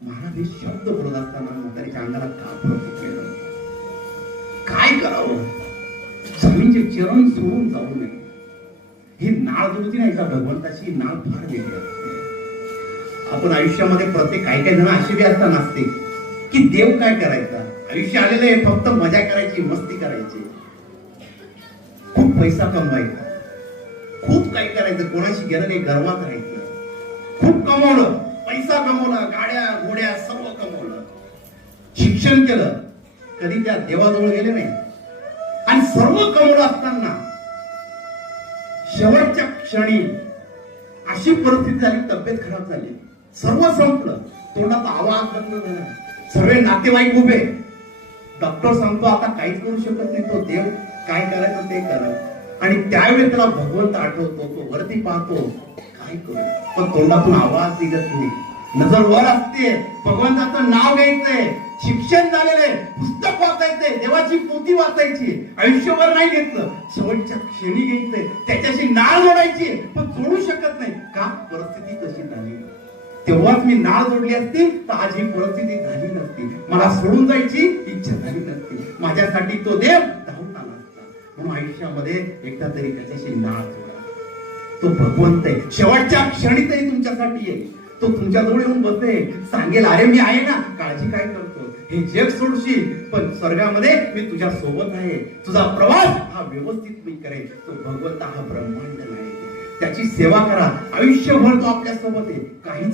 महाराज हे शब्द बोलत असताना म्हातारीच्या अंगाला कापड फुटलेलं. काय करावं? स्वामींचे चरण सोडून जाऊ नये. ही नाळ जोडती नाही का भगवंताची, नाळ फार वेगळी असते. आपण आयुष्यामध्ये प्रत्येक काही जण असे बी असता नसते की देव काय करायचा, आयुष्य आलेलं आहे फक्त मजा करायची, मस्ती करायची, खूप पैसा कमवायचा, खूप काही करायचं, कोणाशी गेलं नाही, गर्वात राहायचं, खूप कमवलं, पैसा कमवला, गाड्या घोड्या सर्व कमवलं, शिक्षण केलं, कधी त्या देवाजवळ गेले नाही. आणि सर्व कमवलं असताना शेवटच्या क्षणी अशी परिस्थिती झाली, तब्येत खराब झाली, सर्व संपलं, तोंडाचा आवाज बंद झाला, सर्व नातेवाईक उभे, डॉक्टर सांगतो आता काहीच करू शकत नाही, तो देव काय करायचं ते करत. आणि त्यावेळी त्याला भगवंत आठवतो, तो वरती पाहतो, काय करू, पण तोंडातून आवाज निघत नाही, नजर वर असते, भगवंताचं नाव घ्यायचंय, शिक्षण झालेले, पुस्तक वाचायचंय, देवाची पोथी वाचायची, आयुष्यभर नाही घेतलं, शेवटच्या क्षणी घ्यायचंय, त्याच्याशी नाळ जोडायची, पण जोडू शकत नाही का, परिस्थिती तशी झाली. तेव्हाच मी नाळ जोडली असती तर आज ही परिस्थिती झाली नसती, मला सोडून जायची इच्छा झाली नसती, माझ्यासाठी तो देव धावून आला असता. म्हणून आयुष्यामध्ये एकदा तरी त्याच्याशी नाळ जोडा. तो भगवंत आहे, शेवटच्या क्षणी तरी तुमच्यासाठी आहे, तो तुमच्याजवळ येऊन बसते, सांगेल अरे मी आहे ना, काळजी काय करतो, हे जग सोडशील पण स्वर्गामध्ये मी तुझ्या सोबत आहे, तुझा प्रवास हा व्यवस्थित मी करेन. तो भगवंत हा ब्रह्मांड नाही, त्याची सेवा करा, आयुष्यभर तो आपल्या सोबत आहे. काही